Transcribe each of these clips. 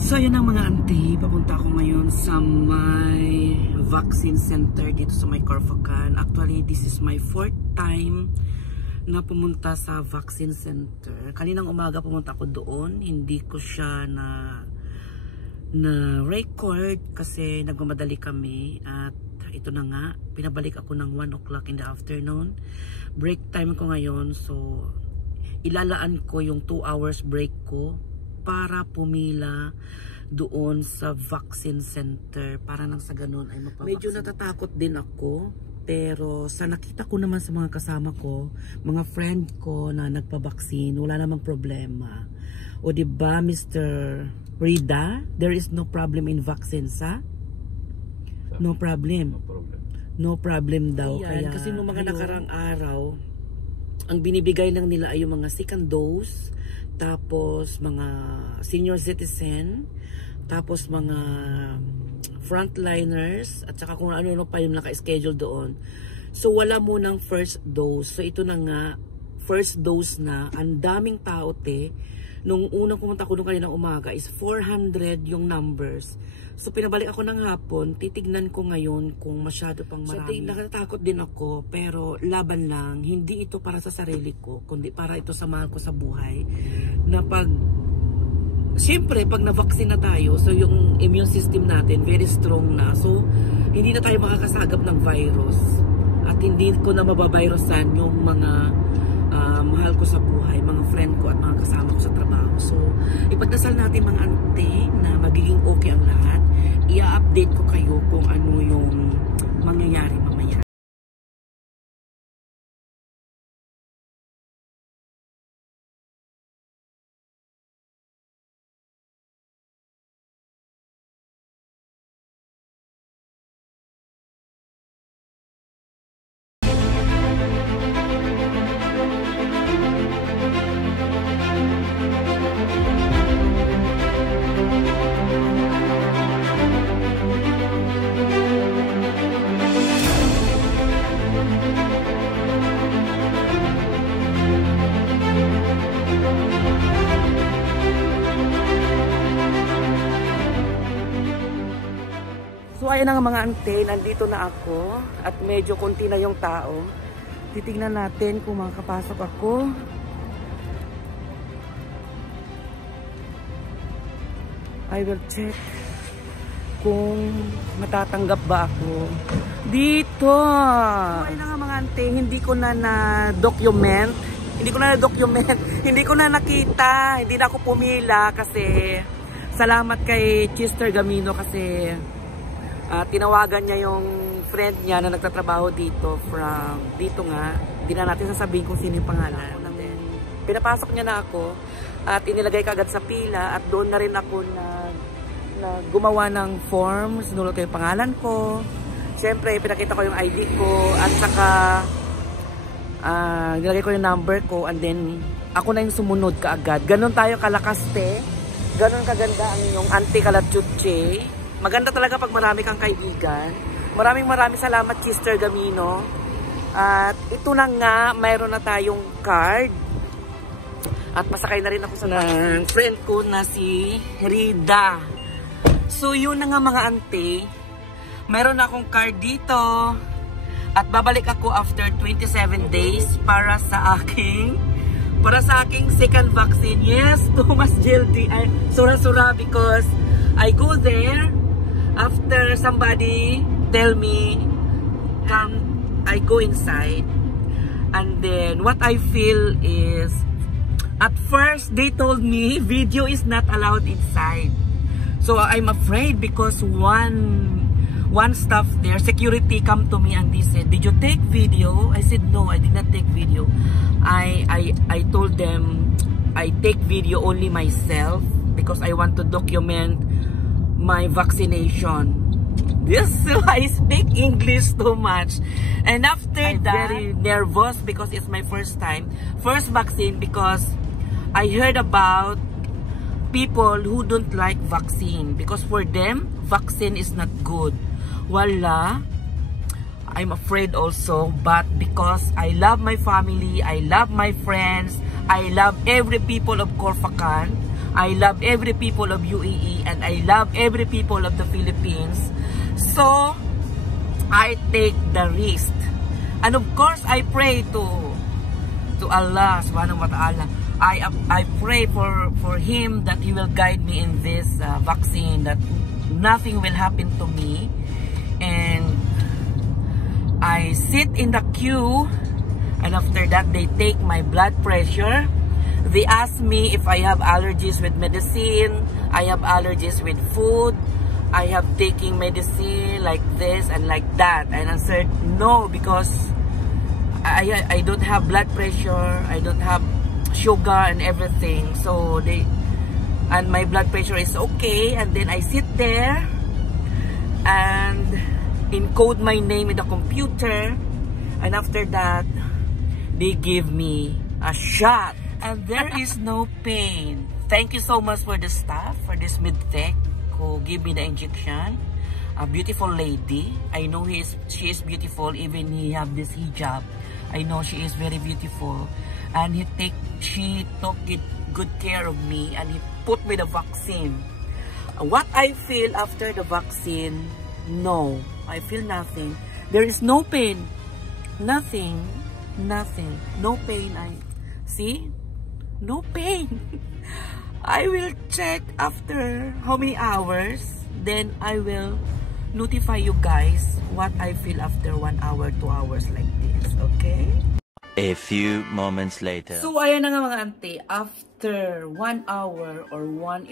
So yun ang mga auntie, papunta ako ngayon sa may vaccine center dito sa may Corfocan. Actually, this is my 4th time na pumunta sa vaccine center. Kaninang umaga pumunta ako doon, hindi ko siya na record kasi nagmamadali kami at ito na nga, pinabalik ako ng 1 o'clock in the afternoon. Break time ko ngayon, so ilalaan ko yung 2 hours break ko para pumila doon sa vaccine center para nang sa ganun ay mapapaksin. Medyo natatakot din ako, pero sa nakita ko naman sa mga kasama ko, mga friend ko na nagpabaksin, wala namang problema. O diba, Mr. Rida, there is no problem in vaccines, ha? No problem. No problem daw. Kaya, kasi nung mga nakarang araw, ang binibigay lang nila ay yung mga second dose, tapos mga senior citizen, tapos mga frontliners, at saka kung ano-ano pa yung naka-schedule doon. So wala mo ng first dose. So ito na nga, first dose na. Ang daming tao nung unang pumunta ko nung kanina umaga is 400 yung numbers. So pinabalik ako ng hapon, titignan ko ngayon kung masyado pang marami. So nakatakot din ako, pero laban lang. Hindi ito para sa sarili ko, kundi para ito sa mahal ko sa buhay. Na siyempre pag na-vaccine na tayo, so yung immune system natin very strong na. So hindi na tayo makakasagap ng virus. At hindi ko na mababirusan yung mga mahal ko sa buhay, mga friend ko at mga kasama ko sa trabaho. So ipagdasal natin mga auntie na magiging okay ang lahat. I-update ko kayo kung ano yung mangyayari mamaya. So ayan nga mga ante, nandito na ako at medyo konti na yung tao. Titignan natin kung makakapasok ako. I will check kung matatanggap ba ako dito. So ayan nga mga ante, hindi ko na na-document. Hindi ko na nakita. Hindi na ako pumila kasi salamat kay Chester Gamino kasi tinawagan niya yung friend niya na nagtatrabaho dito from dito nga. Hindi na natin sasabihin kung sino yung pangalan. Pinapasok niya na ako at inilagay kagad sa pila at doon na rin ako na gumawa ng form. Sinulot ko yung pangalan ko. Siyempre, pinakita ko yung ID ko at saka nilagay ko yung number ko and then ako na yung sumunod kaagad. Ganon tayo kalakas ganon kaganda ang inyong Auntie Kalachutche. Maganda talaga pag marami kang kaibigan. Maraming salamat Chester Gamino. At ito na nga, mayroon na tayong card. At masakay na rin ako sa friend ko na si Rida. So yun na nga mga auntie. Mayroon na akong card dito. At babalik ako after 27 days para sa aking second vaccine. Yes, Thomas Gildy. Sura-sura because I go there after somebody tell me, come, I go inside. And then what I feel is, at first they told me video is not allowed inside. So I'm afraid because one staff there, security, come to me and they said, did you take video? I said, no, I did not take video. I told them I take video only myself because I want to document my vaccination. Yes, so I speak English too much. And after that, very nervous because it's my first vaccine, because I heard about people who don't like vaccine because for them, vaccine is not good. Wala. I'm afraid also, but because I love my family, I love my friends, I love every people of Corfocan, I love every people of UAE, and I love every people of the Philippines. So, I take the risk. And of course, I pray to Allah subhanahu wa ta'ala. I pray for Him that He will guide me in this vaccine, that nothing will happen to me. And I sit in the queue, and after that they take my blood pressure. They ask me if I have allergies with medicine, I have allergies with food, I have taking medicine like this and like that. And I answered no, because I don't have blood pressure, I don't have sugar and everything. So and my blood pressure is okay. And then I sit there and encode my name in the computer, and after that they give me a shot, and there is no pain. Thank you so much for the staff, for this medtech who give me the injection. A beautiful lady. I know she is beautiful, even he have this hijab. I know she is very beautiful, and she took good care of me, and he put me the vaccine. What I feel after the vaccine? No, I feel nothing. There is no pain. Nothing. No pain. See? No pain. I will check after how many hours. Then I will notify you guys what I feel after 1 hour, 2 hours like this. Okay? A few moments later. So, ayan na nga mga ante. After 1 hour or 1.5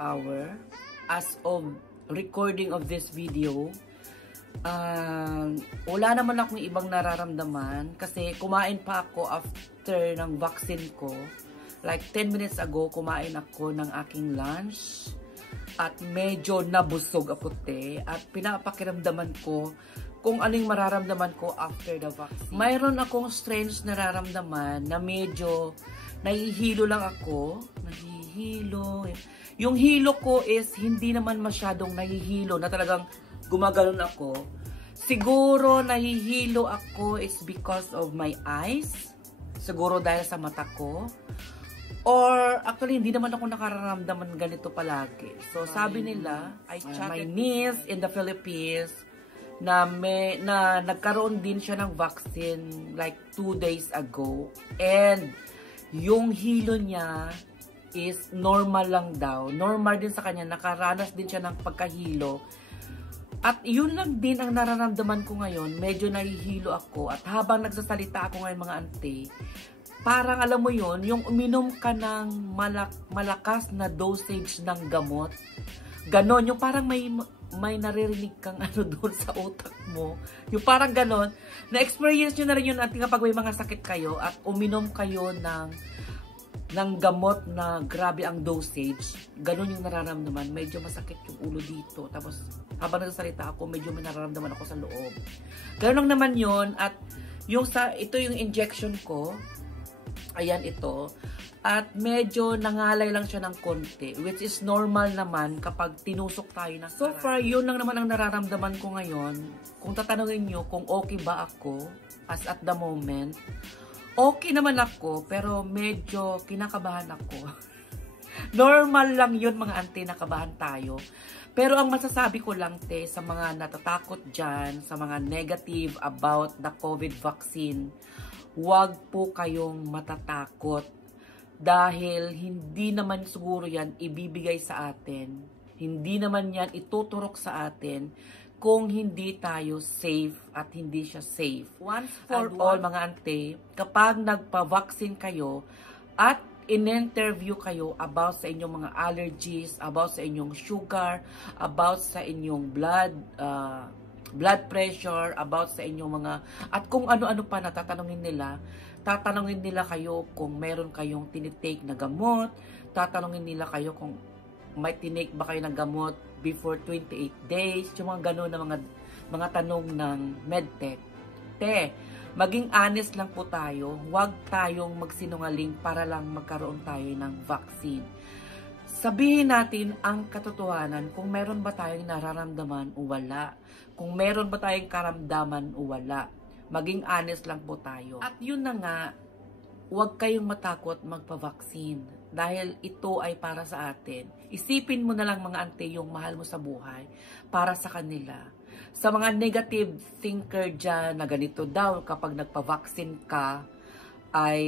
hour, as of recording of this video, wala naman akong ibang nararamdaman kasi kumain pa ako after ng vaccine ko. Like 10 minutes ago, kumain ako ng aking lunch at medyo nabusog ako at pinapakiramdaman ko kung anong mararamdaman ko after the vaccine. Mayroon akong strange nararamdaman na medyo nahihilo lang ako. Nahihilo. Yung hilo ko is hindi naman masyadong nahihilo na talagang gumaganon ako. Siguro nahihilo ako is because of my eyes. Siguro dahil sa mata ko. Or actually hindi naman ako nakararamdaman ganito palagi. So sabi nila, I chatted my niece in the Philippines na nagkaroon din siya ng vaccine like 2 days ago. And yung hilo niya is normal lang daw. Normal din sa kanya. Nakaranas din siya ng pagkahilo. At yun lang din ang nararamdaman ko ngayon. Medyo nahihilo ako. At habang nagsasalita ako ngayon mga ante, parang alam mo yun, yung uminom ka ng malakas na dosage ng gamot. Ganon. Yung parang may naririnig kang ano doon sa utak mo. Yung parang ganon. Na-experience nyo na rin yun ating kapag may mga sakit kayo at uminom kayo ng gamot na grabe ang dosage, ganun yung nararamdaman. Medyo masakit yung ulo dito. Tapos, habang nagsasalita ako, medyo may nararamdaman ako sa loob. Ganun lang naman yun. At ito yung injection ko. Ayan ito. At medyo nangalay lang siya ng konti. Which is normal naman kapag tinusok tayo na. So far, yun lang naman ang nararamdaman ko ngayon. Kung tatanungin nyo kung okay ba ako, as at the moment, okay naman ako, pero medyo kinakabahan ako. Normal lang yun mga ante, nakabahan tayo. Pero ang masasabi ko lang sa mga natatakot dyan, sa mga negative about the COVID vaccine, huwag po kayong matatakot. Dahil hindi naman siguro yan ibibigay sa atin. Hindi naman yan ituturok sa atin kung hindi tayo safe at hindi siya safe. Once for all mga ante, kapag nagpa-vaccine kayo at in-interview kayo about sa inyong mga allergies, about sa inyong sugar, about sa inyong blood pressure, about sa inyong mga, at kung ano-ano pa na tatanungin nila kayo kung meron kayong tinitake na gamot, tatanungin nila kayo kung may tinake ba kayo ng gamot before 28 days, yung mga gano'n na mga tanong ng medtech. Maging honest lang po tayo, huwag tayong magsinungaling para lang magkaroon tayo ng vaccine. Sabihin natin ang katotohanan kung meron ba tayong nararamdaman o wala, kung meron ba tayong karamdaman o wala. Maging honest lang po tayo. At yun na nga, huwag kayong matakot magpa-vaccine dahil ito ay para sa atin. Isipin mo na lang mga ante yung mahal mo sa buhay para sa kanila. Sa mga negative thinker dyan na ganito daw kapag nagpa-vaccine ka ay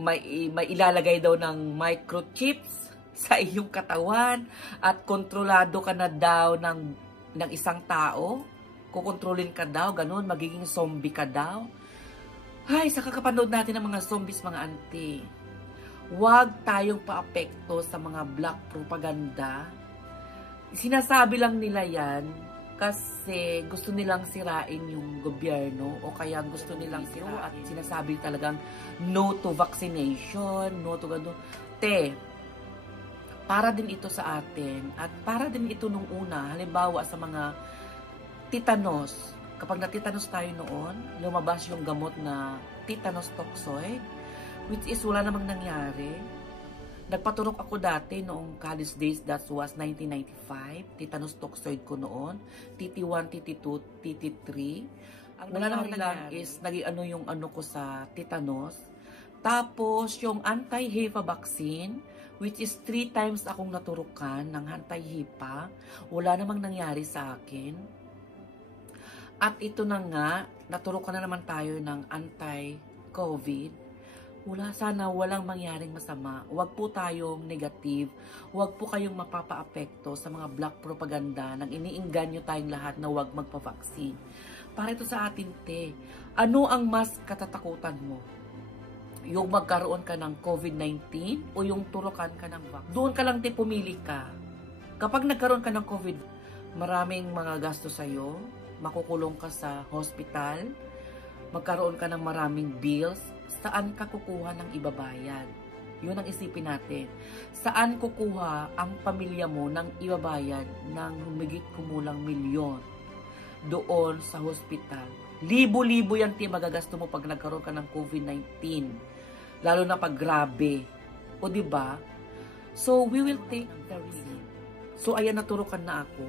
may ilalagay daw ng microchips sa iyong katawan at kontrolado ka na daw ng isang tao. Kukontrolin ka daw, ganun, magiging zombie ka daw. Ay, sa kakapanood natin ng mga zombies, mga auntie, huwag tayong paapekto sa mga black propaganda. Sinasabi lang nila yan kasi gusto nilang sirain yung gobyerno o kaya gusto nilang sirain. At sinasabi talagang no to vaccination, no to gano. Para din ito sa atin at para din ito nung una, halimbawa sa mga tetanus. Kapag na-tetanus tayo noon, lumabas yung gamot na tetanus toxoid, which is wala namang nangyari. Nagpaturok ako dati noong college days, that was 1995. Tetanus toxoid ko noon, TT1, TT2, TT3. Ang wala namang lang is naging yung ano ko sa tetanus. Tapos yung anti-HEPA vaccine, which is 3 times akong naturukan ng anti-HEPA, wala namang nangyari sa akin. At ito na nga, naturukan na naman tayo ng anti-COVID. Sana walang mangyaring masama. Huwag po tayong negative. Huwag po kayong mapapaapekto sa mga black propaganda nang iniinganyo tayong lahat na huwag magpa-vaccine. Para ito sa atin, ano ang mas katatakutan mo? Yung magkaroon ka ng COVID-19 o yung turukan ka ng vaccine? Doon ka lang pumili ka. Kapag nagkaroon ka ng COVID, maraming mga gasto sa'yo. Makukulong ka sa hospital, magkaroon ka ng maraming bills, saan ka kukuha ng ibabayad? Yun ang isipin natin. Saan kukuha ang pamilya mo ng ibabayad ng humigit kumulang milyon doon sa hospital? Libo-libo yan magagasto mo pag nagkaroon ka ng COVID-19. Lalo na pag grabe. O diba? So, we will take the risk. So, ayan, naturukan na ako.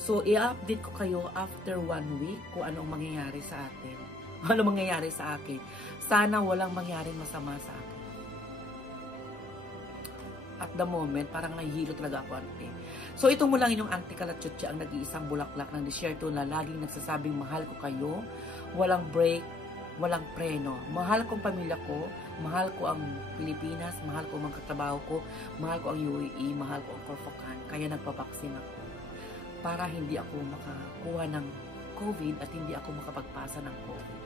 So, i-update ko kayo after 1 week kung anong mangyayari sa atin. Anong mangyayari sa akin. Sana walang mangyaring masama sa akin. At the moment, parang nahihilo talaga ako, ante. So, ito mo lang inyong Auntie Kalatchutchi, ang nag-iisang bulaklak ng desierto na laging nagsasabing mahal ko kayo. Walang break, walang preno. Mahal kong pamilya ko, mahal ko ang Pilipinas, mahal ko ang mga katrabaho ko, mahal ko ang UAE, mahal ko ang Corfocan. Kaya nagpapaksin ako. Para hindi ako makakuha ng COVID at hindi ako makapagpasa ng COVID.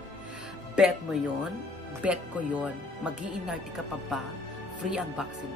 Bet mo yon, bet ko yon. Mag-i-inarty ka pa ba? Free ang vaccine.